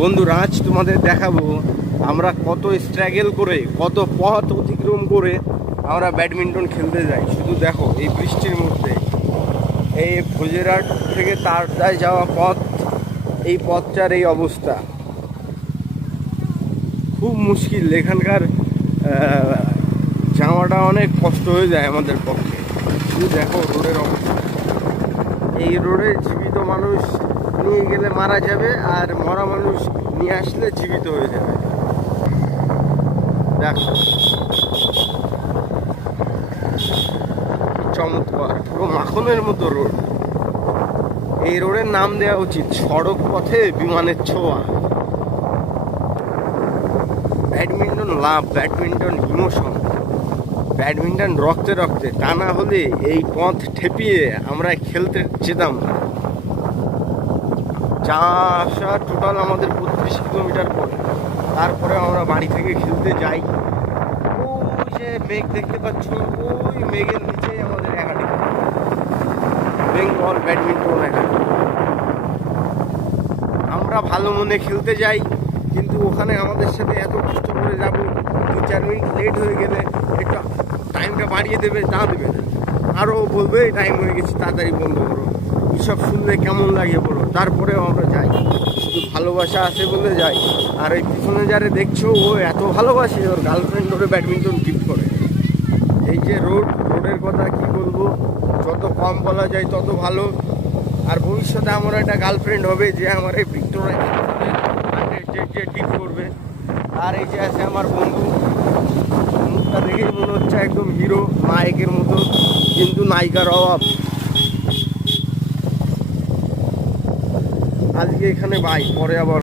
বন্ধুরা, আজ তোমাদের দেখাবো আমরা কত স্ট্রাগল করে, কত পথ অতিক্রম করে আমরা ব্যাডমিন্টন খেলতে যাই। শুধু দেখো, এই বৃষ্টির মধ্যে এই ফজেরহাট থেকে তারদায় যাওয়া পথ, এই পথটার এই অবস্থা খুব মুশকিল। এখানকার যাওয়াটা অনেক কষ্ট হয়ে যায় আমাদের পক্ষে। শুধু দেখো রোডের অবস্থা। এই রোডে জীবিত মানুষ নিয়ে গেলে মারা যাবে, আর মরা মানুষ নিয়ে আসলে জীবিত হয়ে যাবে। দেখো চমৎকার, পুরো মাখনের মতো রোড। এই রোডের নাম দেওয়া উচিত সড়ক পথে বিমানের ছোঁয়া। ব্যাডমিন্টন লাভ, ব্যাডমিন্টন ইমোশন, ব্যাডমিন্টন রক্তে রক্তে। তা না হলে এই পথ ঠেপিয়ে আমরা খেলতে যেতাম না। যা আসা টোটাল আমাদের 32 কিলোমিটার পরে, তারপরে আমরা বাড়ি থেকে খেলতে যাই। ওই যে মেঘ দেখতে পাচ্ছ, ওই মেঘের নিচেই আমাদের একাডেমি, বেঙ্গল ব্যাডমিন্টন একাডেমি। আমরা ভালো মনে খেলতে যাই, কিন্তু ওখানে আমাদের সাথে এত কষ্ট করে যাব, 2-4 মিনিট লেট হয়ে গেলে একটু টাইমটা বাড়িয়ে দেবে, তা দেবে না, আরও বলবে টাইম হয়ে গেছে তাড়াতাড়ি বন্ধ করো। এইসব শুনলে কেমন লাগে বলো? তারপরেও আমরা যাই, শুধু ভালোবাসা আছে বলে যাই। আর এই পিছনে যারে দেখছো, ও এত ভালোবাসে, ওর গার্লফ্রেন্ড ওরে ব্যাডমিন্টন গিফট করে। এই যে রোডের কথা কি বলবো, যত কম বলা যায় তত ভালো। আর ভবিষ্যতে আমার একটা গার্লফ্রেন্ড হবে যে আমার এই ভিক্টোরিয়া যে ঠিক করবে। আর এই যে আছে আমার বন্ধু, মুখটা দেখেই মনে হচ্ছে একদম হিরো নায়কের মতো, কিন্তু নায়িকার অভাব। আজকে এখানে বাই, পরে আবার